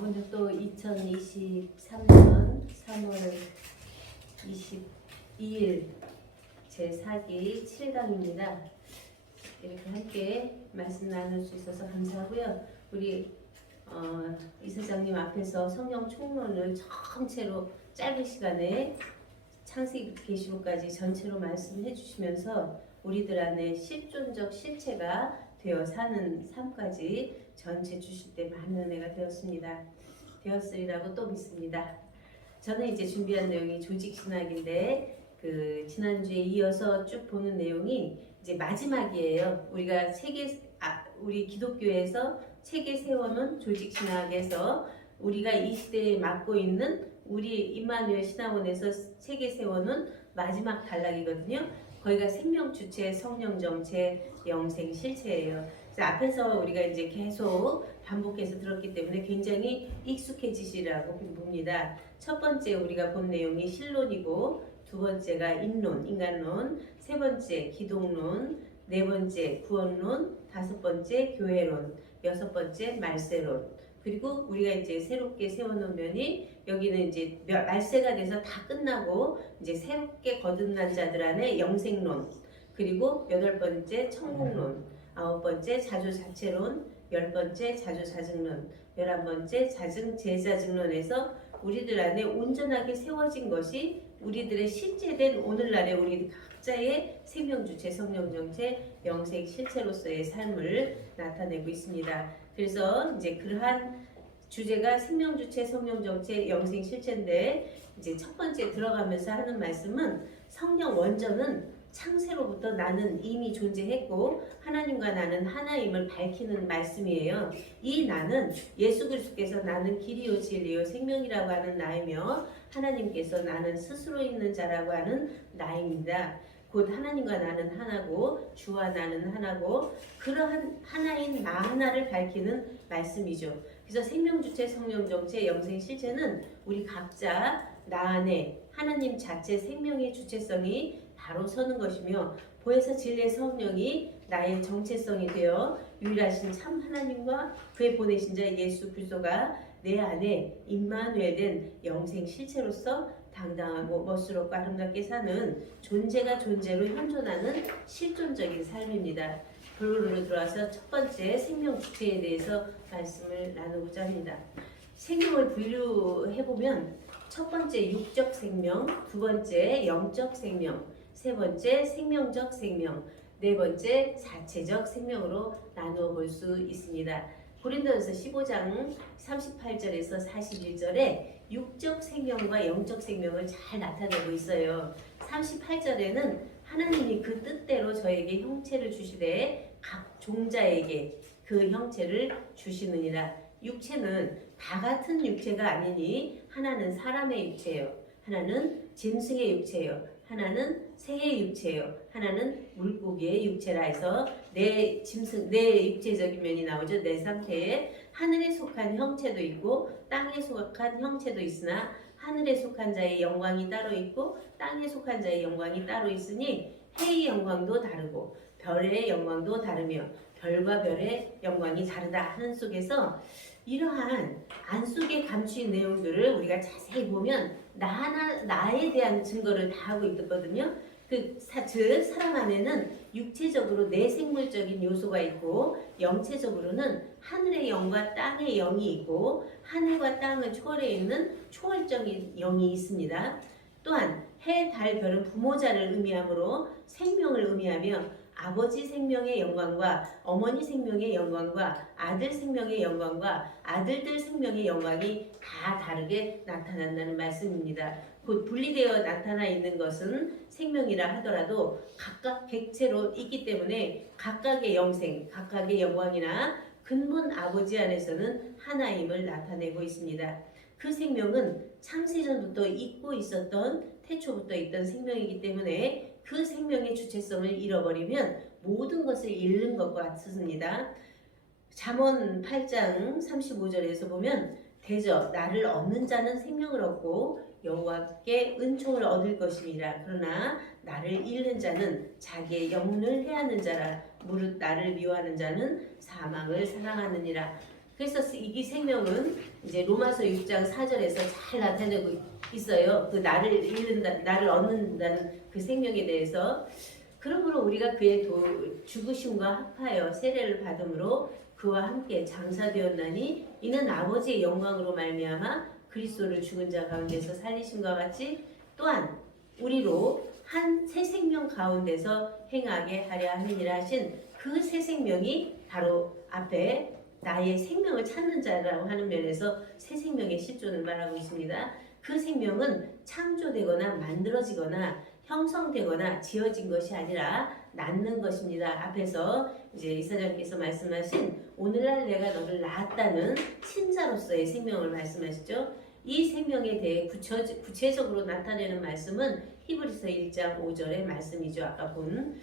오늘 또 2023년 3월 22일 제4기 7강입니다. 이렇게 함께 말씀 나눌 수 있어서 감사하고요. 우리 이사장님 앞에서 성경 총론을 전체로 짧은 시간에 창세기 계시록까지 전체로 말씀해 주시면서 우리들 안에 실존적 실체가 되어 사는 삶까지 전체 주실 때 많은 은혜가 되었으리라고 또 믿습니다. 저는 이제 준비한 내용이 조직신학인데 지난주에 이어서 쭉 보는 내용이 이제 마지막이에요. 우리가 우리 기독교에서 책에 세워놓은 조직신학에서 우리가 이 시대에 맡고 있는 우리 임마누엘 신학원에서 책에 세워놓은 마지막 단락이거든요. 거기가 생명 주체, 성령 정체, 영생 실체예요. 그래서 앞에서 우리가 이제 계속 반복해서 들었기 때문에 굉장히 익숙해지시라고 봅니다. 첫 번째 우리가 본 내용이 신론이고, 두 번째가 인론, 인간론, 세 번째 기독론, 네 번째 구원론, 다섯 번째 교회론, 여섯 번째 말세론. 그리고 우리가 이제 새롭게 세워놓은 면이 여기는 이제 말세가 돼서 다 끝나고 이제 새롭게 거듭난 자들 안에 영생론, 그리고 여덟 번째 천국론, 아홉 번째 자주자체론, 열 번째 자주자증론, 11번째 제자증론에서 우리들 안에 온전하게 세워진 것이 우리들의 실제된 오늘날의 우리 각자의 생명주체, 성령정체, 영생 실체로서의 삶을 나타내고 있습니다. 그래서 이제 그러한 주제가 생명주체, 성령정체, 영생 실체인데, 이제 첫 번째 들어가면서 하는 말씀은 성령 원전은 창세로부터 나는 이미 존재했고 하나님과 나는 하나임을 밝히는 말씀이에요. 이 나는 예수 그리스도께서 나는 길이요 진리요 생명이라고 하는 나이며 하나님께서 나는 스스로 있는 자라고 하는 나입니다. 곧 하나님과 나는 하나고 주와 나는 하나고 그러한 하나인 나 하나를 밝히는 말씀이죠. 그래서 생명주체, 성령정체, 영생실체는 우리 각자 나 안에 하나님 자체 생명의 주체성이 바로 서는 것이며, 보혜사 진리의 성령이 나의 정체성이 되어 유일하신 참 하나님과 그의 보내신 자 예수 그리스도가 내 안에 임마누엘 된 영생 실체로서 당당하고 멋스럽고 아름답게 사는 존재가 존재로 현존하는 실존적인 삶입니다. 본론으로 들어와서 첫 번째 생명 주체에 대해서 말씀을 나누고자 합니다. 생명을 분류해보면 첫 번째 육적 생명, 두 번째 영적 생명, 세 번째 생명적 생명, 네 번째 자체적 생명으로 나누어 볼 수 있습니다. 고린도전서 15장 38절에서 41절에 육적 생명과 영적 생명을 잘 나타내고 있어요. 38절에는 하나님이 그 뜻대로 저에게 형체를 주시되 각 종자에게 그 형체를 주시느니라. 육체는 다 같은 육체가 아니니 하나는 사람의 육체예요, 하나는 짐승의 육체예요, 하나는 새의 육체예요, 하나는 물고기의 육체라 해서 내 육체적인 면이 나오죠. 내 상태에 하늘에 속한 형체도 있고 땅에 속한 형체도 있으나 하늘에 속한 자의 영광이 따로 있고 땅에 속한 자의 영광이 따로 있으니 해의 영광도 다르고 별의 영광도 다르며 별과 별의 영광이 다르다 하는 속에서 이러한 안속에 감추인 내용들을 우리가 자세히 보면 나에 대한 증거를 다 하고 있거든요. 즉 사람 안에는 육체적으로 내 생물적인 요소가 있고 영체적으로는 하늘의 영과 땅의 영이 있고 하늘과 땅을 초월해 있는 초월적인 영이 있습니다. 또한 해, 달, 별은 부모자를 의미하므로 생명을 의미하며 아버지 생명의 영광과 어머니 생명의 영광과 아들 생명의 영광과 아들들 생명의 영광이 다 다르게 나타난다는 말씀입니다. 곧 분리되어 나타나 있는 것은 생명이라 하더라도 각각 객체로 있기 때문에 각각의 영생, 각각의 영광이나 근본 아버지 안에서는 하나임을 나타내고 있습니다. 그 생명은 창세전부터 있고 있었던, 태초부터 있던 생명이기 때문에 그 생명의 주체성을 잃어버리면 모든 것을 잃는 것과 같습니다. 잠언 8장 35절에서 보면 대저 나를 얻는 자는 생명을 얻고 여호와께 은총을 얻을 것임이라. 그러나 나를 잃는 자는 자기의 영혼을 해하는 자라. 무릇 나를 미워하는 자는 사망을 사랑하느니라. 그래서 이 생명은 이제 로마서 6장 4절에서 잘 나타내고 있어요. 그 나를 잃는다, 나를 얻는다는 그 생명에 대해서. 그러므로 우리가 그의 죽으심과 합하여 세례를 받음으로 그와 함께 장사되었나니 이는 아버지의 영광으로 말미암아 그리스도를 죽은 자 가운데서 살리심과 같이 또한 우리로 한 새 생명 가운데서 행하게 하려 함이니라 하신 그 새 생명이 바로 앞에 나의 생명을 찾는 자라고 하는 면에서 새 생명의 실존을 말하고 있습니다. 그 생명은 창조되거나 만들어지거나 형성되거나 지어진 것이 아니라 낳는 것입니다. 앞에서 이제 이사장께서 말씀하신 오늘날 내가 너를 낳았다는 신자로서의 생명을 말씀하시죠. 이 생명에 대해 구체적으로 나타내는 말씀은 히브리서 1장 5절의 말씀이죠. 아까 본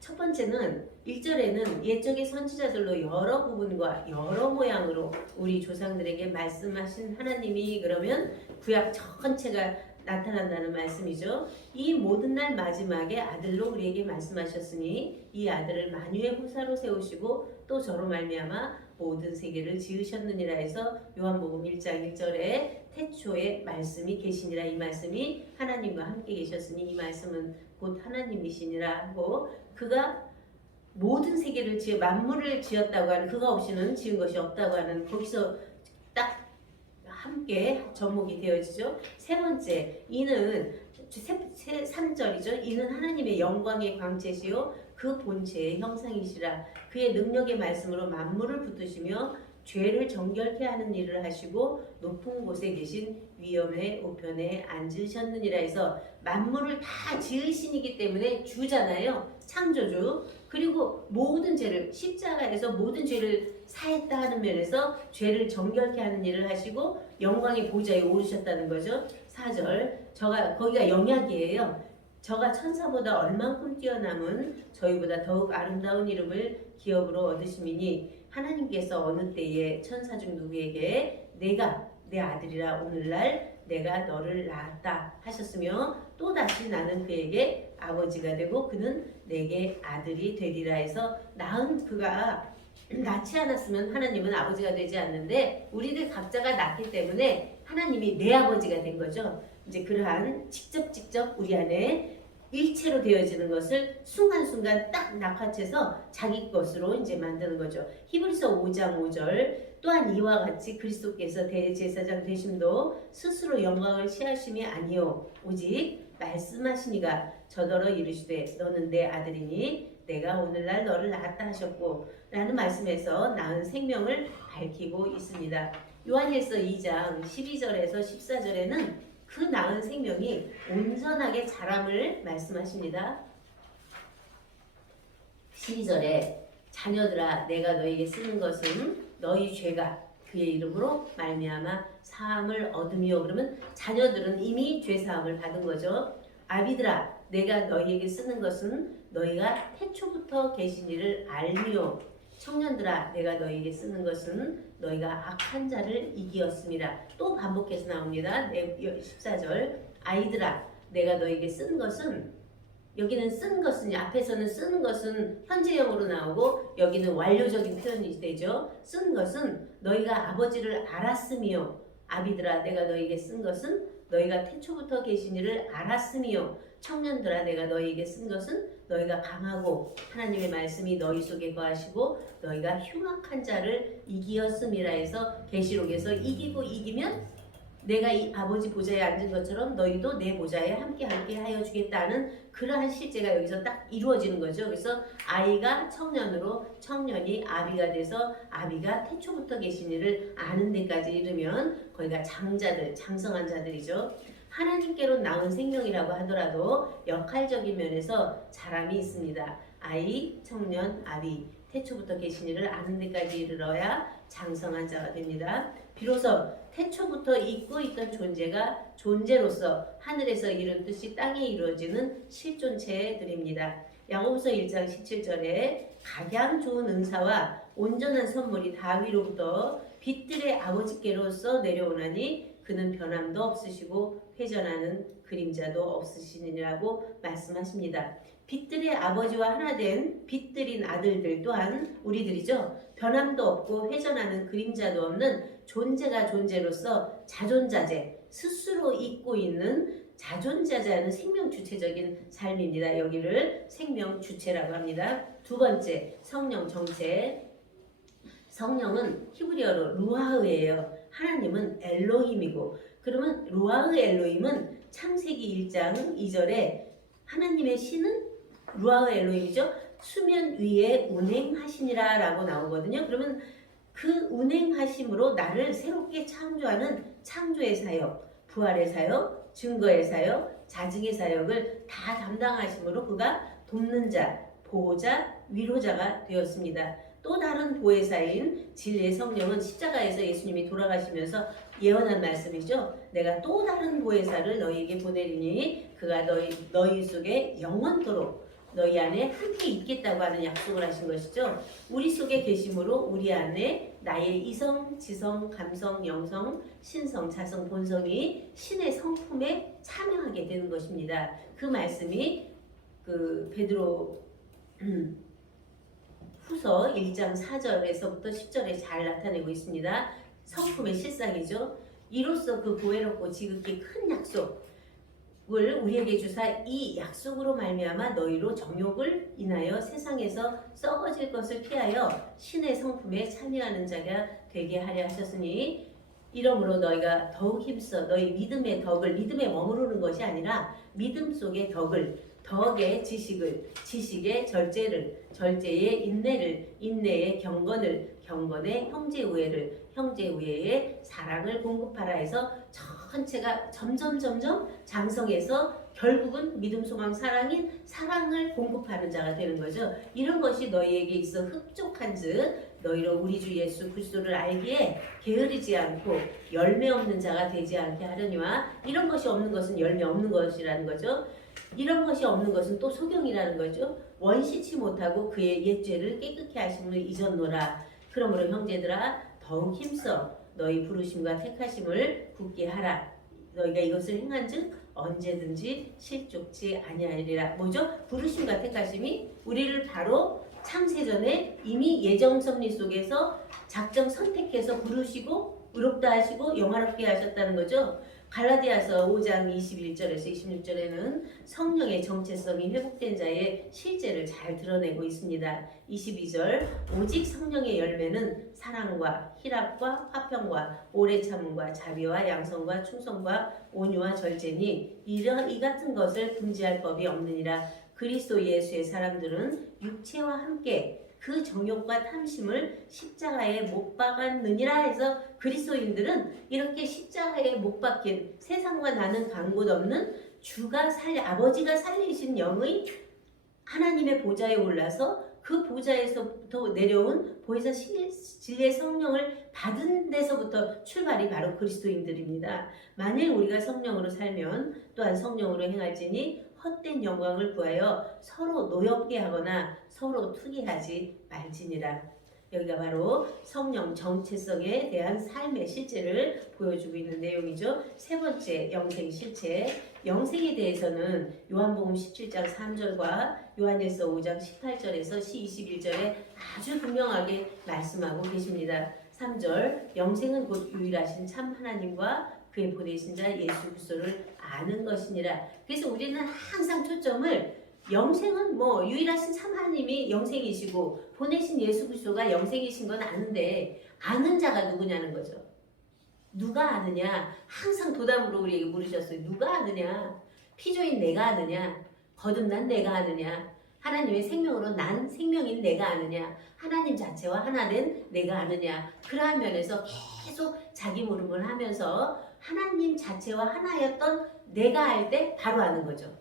첫 번째는 1절에는 옛적의 선지자들로 여러 부분과 여러 모양으로 우리 조상들에게 말씀하신 하나님이 그러면 구약 전체가 나타난다는 말씀이죠. 이 모든 날 마지막에 아들로 우리에게 말씀하셨으니 이 아들을 만유의 후사로 세우시고 또 저로 말미암아 모든 세계를 지으셨느니라 해서 요한복음 1장 1절에 태초에 말씀이 계시니라 이 말씀이 하나님과 함께 계셨으니 이 말씀은 곧 하나님이시니라 하고 그가 모든 세계를 만물을 지었다고 하는 그가 없이는 지은 것이 없다고 하는 거기서 딱 함께 접목이 되어지죠. 세 번째, 이는 3절이죠. 이는 하나님의 영광의 광채시요 그 본체의 형상이시라. 그의 능력의 말씀으로 만물을 붙드시며 죄를 정결케 하는 일을 하시고 높은 곳에 계신 위엄의 우편에 앉으셨느니라 해서 만물을 다 지으시기 때문에 주잖아요. 창조주. 그리고 모든 죄를 십자가에서 모든 죄를 사했다 하는 면에서 죄를 정결케 하는 일을 하시고 영광의 보좌에 오르셨다는 거죠. 4절 거기가 영약이에요. 저가 천사보다 얼만큼 뛰어남은 저희보다 더욱 아름다운 이름을 기업으로 얻으심이니 하나님께서 어느 때에 천사 중 누구에게 내가 내 아들이라 오늘날 내가 너를 낳았다 하셨으며 또다시 나는 그에게 아버지가 되고 그는 내게 아들이 되리라 해서 낳은 그가 낳지 않았으면 하나님은 아버지가 되지 않는데 우리들 각자가 낳기 때문에 하나님이 내 아버지가 된 거죠. 이제 그러한 직접 우리 안에 일체로 되어지는 것을 순간순간 딱 낚아채서 자기 것으로 이제 만드는 거죠. 히브리서 5장 5절 또한 이와 같이 그리스도께서 대제사장 되심도 스스로 영광을 취하심이 아니요 오직 말씀하시니가 저더러 이르시되 너는 내 아들이니 내가 오늘날 너를 낳았다 하셨고 라는 말씀에서 낳은 생명을 밝히고 있습니다. 요한일서 2장 12절에서 14절에는 그 낳은 생명이 온전하게 자람을 말씀하십니다. 12절에 자녀들아 내가 너에게 쓰는 것은 너희 죄가 그의 이름으로 말미암아 사함을 얻으며 그러면 자녀들은 이미 죄 사함을 받은 거죠. 아비들아 내가 너희에게 쓰는 것은 너희가 태초부터 계신 이를 알며 청년들아 내가 너희에게 쓰는 것은 너희가 악한 자를 이기었음이라. 또 반복해서 나옵니다. 14절 아이들아 내가 너희에게 쓴 것은 여기는 쓴 것은 앞에서는 쓰는 것은 현재형으로 나오고 여기는 완료적인 표현이 되죠. 쓴 것은 너희가 아버지를 알았으며 아비들아 내가 너희에게 쓴 것은 너희가 태초부터 계신 이를 알았으며 청년들아 내가 너희에게 쓴 것은 너희가 강하고 하나님의 말씀이 너희 속에 거하시고 너희가 흉악한 자를 이기었음이라 해서 계시록에서 이기면 내가 이 아버지 보좌에 앉은 것처럼 너희도 내 보좌에 함께 하여 주겠다는 그러한 실제가 여기서 딱 이루어지는 거죠. 그래서 아이가 청년으로 청년이 아비가 돼서 아비가 태초부터 계신 이를 아는 데까지 이르면 거기가 장자들, 장성한 자들이죠. 하나님께로 낳은 생명이라고 하더라도 역할적인 면에서 자람이 있습니다. 아이, 청년, 아비, 태초부터 계신 이를 아는 데까지 이르러야 장성한 자가 됩니다. 비로소 태초부터 있고 있던 존재가 존재로서 하늘에서 이룬 뜻이 땅에 이루어지는 실존체들입니다. 야고보서 1장 17절에 각양 좋은 은사와 온전한 선물이 다위로부터 빛들의 아버지께로서 내려오나니 그는 변함도 없으시고 회전하는 그림자도 없으시니라고 말씀하십니다. 빛들의 아버지와 하나 된 빛들인 아들들 또한 우리들이죠. 변함도 없고 회전하는 그림자도 없는 존재가 존재로서 자존자재, 스스로 잊고 있는 자존자재하는 생명주체적인 삶입니다. 여기를 생명주체라고 합니다. 두 번째, 성령 정체. 성령은 히브리어로 루아흐예요. 하나님은 엘로힘이고, 그러면 루아흐 엘로힘은 창세기 1장 2절에 하나님의 신은 루아흐 엘로힘이죠. 수면 위에 운행하시니라 라고 나오거든요. 그러면 그 운행하심으로 나를 새롭게 창조하는 창조의 사역, 부활의 사역, 증거의 사역, 자증의 사역을 다 담당하심으로 그가 돕는 자, 보호자, 위로자가 되었습니다. 또 다른 보혜사인 진리의 성령은 십자가에서 예수님이 돌아가시면서 예언한 말씀이죠. 내가 또 다른 보혜사를 너희에게 보내리니 그가 너희 속에 영원토록 너희 안에 함께 있겠다고 하는 약속을 하신 것이죠. 우리 속에 계심으로 우리 안에 나의 이성, 지성, 감성, 영성, 신성, 자성, 본성이 신의 성품에 참여하게 되는 것입니다. 그 말씀이 그 베드로 후서 1장 4절에서부터 10절에 잘 나타내고 있습니다. 성품의 실상이죠. 이로써 그 보혜롭고 지극히 큰 약속을 우리에게 주사 이 약속으로 말미암아 너희로 정욕을 인하여 세상에서 썩어질 것을 피하여 신의 성품에 참여하는 자가 되게 하려 하셨으니 이러므로 너희가 더욱 힘써 너희 믿음의 덕을, 믿음에 머무르는 것이 아니라 믿음 속의 덕을, 덕의 지식을, 지식의 절제를, 절제의 인내를, 인내의 경건을, 경건의 형제 우애를, 형제 우애의 사랑을 공급하라 해서 전체가 점점 장성해서 결국은 믿음, 소망, 사랑인 사랑을 공급하는 자가 되는 거죠. 이런 것이 너희에게 있어 흡족한즉 너희로 우리 주 예수 그리스도를 알기에 게으르지 않고 열매 없는 자가 되지 않게 하려니와, 이런 것이 없는 것은 열매 없는 것이라는 거죠. 이런 것이 없는 것은 또 소경이라는 거죠. 원시치 못하고 그의 옛 죄를 깨끗게 하심을 잊었노라. 그러므로 형제들아 더욱 힘써 너희 부르심과 택하심을 굳게 하라. 너희가 이것을 행한즉 언제든지 실족치 아니하리라. 뭐죠? 부르심과 택하심이 우리를 바로 창세전에 이미 예정 섭리 속에서 작정 선택해서 부르시고 의롭다 하시고 영화롭게 하셨다는 거죠. 갈라디아서 5장 21절에서 26절에는 성령의 정체성이 회복된 자의 실제를 잘 드러내고 있습니다. 22절 오직 성령의 열매는 사랑과 희락과 화평과 오래 참음과 자비와 양성과 충성과 온유와 절제니 이 같은 것을 금지할 법이 없느니라. 그리스도 예수의 사람들은 육체와 함께 그 정욕과 탐심을 십자가에 못 박았느니라 해서 그리스도인들은 이렇게 십자가에 못 박힌 세상과 나는 간 곳 없는 아버지가 살리신 영의 하나님의 보좌에 올라서 그 보좌에서부터 내려온 보혜사 진리의 성령을 받은 데서부터 출발이 바로 그리스도인들입니다. 만일 우리가 성령으로 살면 또한 성령으로 행할지니 헛된 영광을 구하여 서로 노엽게 하거나 서로 투기하지 말지니라. 여기가 바로 성령 정체성에 대한 삶의 실제를 보여주고 있는 내용이죠. 세 번째, 영생 실체. 영생에 대해서는 요한복음 17장 3절과 요한일서 5장 18절에서 21절에 아주 분명하게 말씀하고 계십니다. 3절, 영생은 곧 유일하신 참 하나님과 그의 보내신 자 예수 그리스도를 아는 것이니라. 그래서 우리는 항상 초점을 영생은 유일하신 참 하나님이 영생이시고 보내신 예수 그리스도가 영생이신 건 아는데 아는 자가 누구냐는 거죠. 누가 아느냐? 항상 도담으로 우리에게 물으셨어요. 누가 아느냐? 피조인 내가 아느냐? 거듭난 내가 아느냐? 하나님의 생명으로 난 생명인 내가 아느냐? 하나님 자체와 하나된 내가 아느냐? 그러한 면에서 계속 자기 물음을 하면서 하나님 자체와 하나였던 내가 알 때 바로 아는 거죠.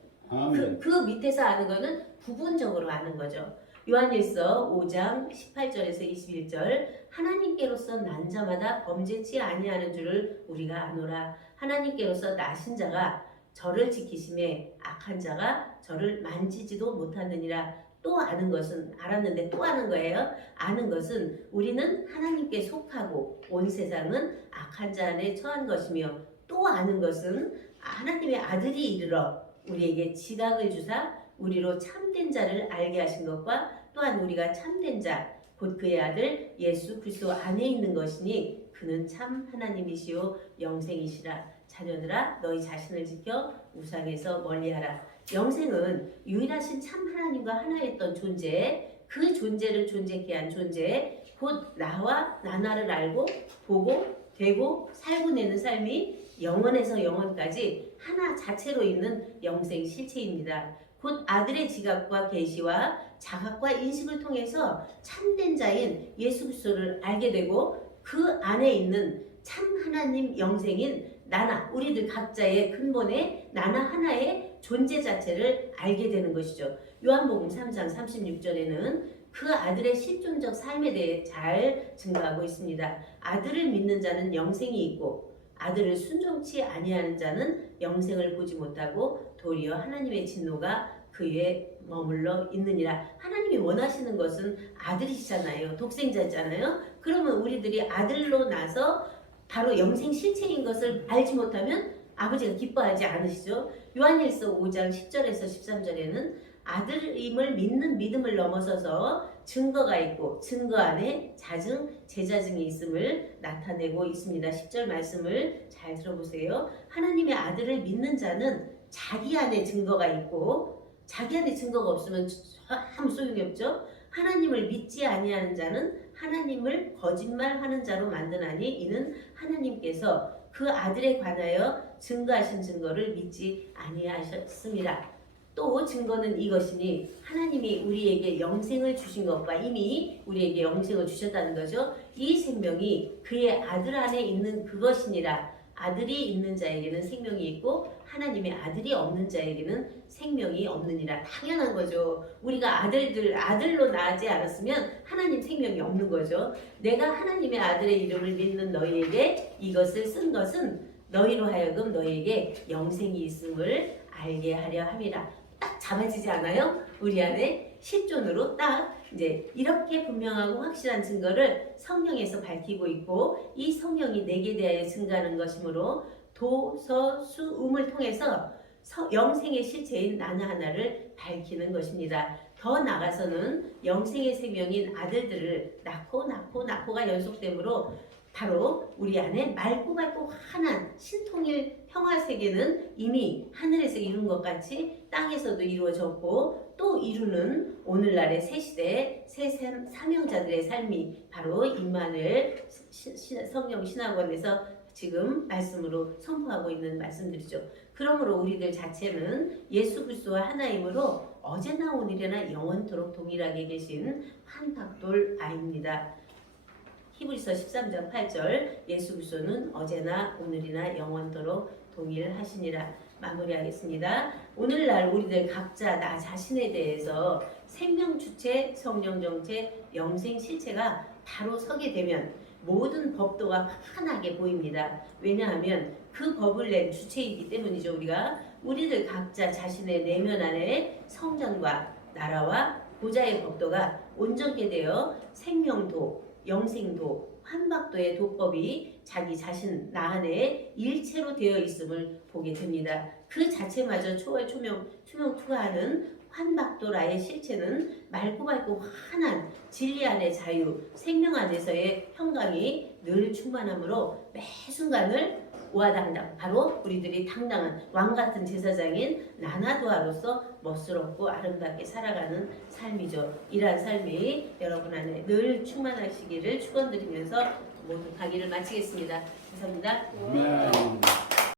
그 밑에서 아는 거는 부분적으로 아는 거죠. 요한일서 5장 18절에서 21절 하나님께로서 난 자마다 범죄치 아니하는 줄을 우리가 아노라. 하나님께로서 나신 자가 저를 지키심에 악한 자가 저를 만지지도 못하느니라. 또 아는 것은 알았는데 또 아는 거예요. 아는 것은 우리는 하나님께 속하고 온 세상은 악한 자 안에 처한 것이며 또 아는 것은 하나님의 아들이 이르러 우리에게 지각을 주사 우리로 참된 자를 알게 하신 것과 또한 우리가 참된 자 곧 그의 아들 예수 그리스도 안에 있는 것이니 그는 참 하나님이시요 영생이시라. 자녀들아 너희 자신을 지켜 우상에서 멀리하라. 영생은 유일하신 참 하나님과 하나였던 존재, 그 존재를 존재케 한 존재, 곧 나와 나나를 알고 보고 되고 살고 내는 삶이 영원에서 영원까지 하나 자체로 있는 영생 실체입니다. 곧 아들의 지각과 계시와 자각과 인식을 통해서 참된 자인 예수 그리스도를 알게 되고 그 안에 있는 참 하나님 영생인 나나 우리들 각자의 근본의 나나 하나의 존재 자체를 알게 되는 것이죠. 요한복음 3장 36절에는 그 아들의 실존적 삶에 대해 잘 증거하고 있습니다. 아들을 믿는 자는 영생이 있고 아들을 순종치 아니하는 자는 영생을 보지 못하고 도리어 하나님의 진노가 그에 머물러 있느니라. 하나님이 원하시는 것은 아들이시잖아요. 독생자잖아요. 그러면 우리들이 아들로 나서 바로 영생 실체인 것을 알지 못하면 아버지가 기뻐하지 않으시죠. 요한일서 5장 10절에서 13절에는 아들임을 믿는 믿음을 넘어서서 증거가 있고 증거 안에 자증, 제자증이 있음을 나타내고 있습니다. 10절 말씀을 잘 들어보세요. 하나님의 아들을 믿는 자는 자기 안에 증거가 있고 자기 안에 증거가 없으면 아무 소용이 없죠. 하나님을 믿지 아니하는 자는 하나님을 거짓말하는 자로 만드나니 이는 하나님께서 그 아들에 관하여 증거하신 증거를 믿지 아니하셨습니다. 또 증거는 이것이니 하나님이 우리에게 영생을 주신 것과 이미 우리에게 영생을 주셨다는 거죠. 이 생명이 그의 아들 안에 있는 그것이니라. 아들이 있는 자에게는 생명이 있고 하나님의 아들이 없는 자에게는 생명이 없느니라. 당연한 거죠. 우리가 아들로 낳지 않았으면 하나님 생명이 없는 거죠. 내가 하나님의 아들의 이름을 믿는 너희에게 이것을 쓴 것은 너희로 하여금 너희에게 영생이 있음을 알게 하려 함이라. 딱 잡아지지 않아요? 우리 안에 실존으로 딱 이제 이렇게 분명하고 확실한 증거를 성령에서 밝히고 있고 이 성령이 내게 대하여 증가하는 것이므로 도서수음을 통해서 영생의 실체인 나나 하나를 밝히는 것입니다. 더 나아가서는 영생의 생명인 아들들을 낳고가 연속되므로 바로 우리 안에 맑고 환한 신통일 평화세계는 이미 하늘에서 이룬 것 같이 땅에서도 이루어졌고 또 이루는 오늘날의 새 시대의 새 사명자들의 삶이 바로 임마누엘 성령 신학원에서 지금 말씀으로 선포하고 있는 말씀들이죠. 그러므로 우리들 자체는 예수 그리스도와 하나이므로 어제나 오늘이나 영원토록 동일하게 계신 한박돌 아입니다. 히브리서 13장 8절 예수 그리스도는 어제나 오늘이나 영원토록 동일하시니라. 마무리하겠습니다. 오늘날 우리들 각자 나 자신에 대해서 생명 주체, 성령 정체, 영생 실체가 바로 서게 되면 모든 법도가 환하게 보입니다. 왜냐하면 그 법을 낸 주체이기 때문이죠. 우리들 각자 자신의 내면 안에 성장과 나라와 보좌의 법도가 온전케 되어 생명도, 영생도, 환박도의 도법이 자기 자신 나 안에 일체로 되어 있음을 보게 됩니다. 그 자체마저 초월 투명하는 환박도라의 실체는 맑고 환한 진리 안의 자유, 생명 안에서의 평강이 늘 충만하므로 매 순간을 오아당당 바로 우리들이 당당한 왕같은 제사장인 나나도아로서 멋스럽고 아름답게 살아가는 삶이죠. 이러한 삶이 여러분 안에 늘 충만하시기를 축원드리면서 모두 강의를 마치겠습니다. 감사합니다.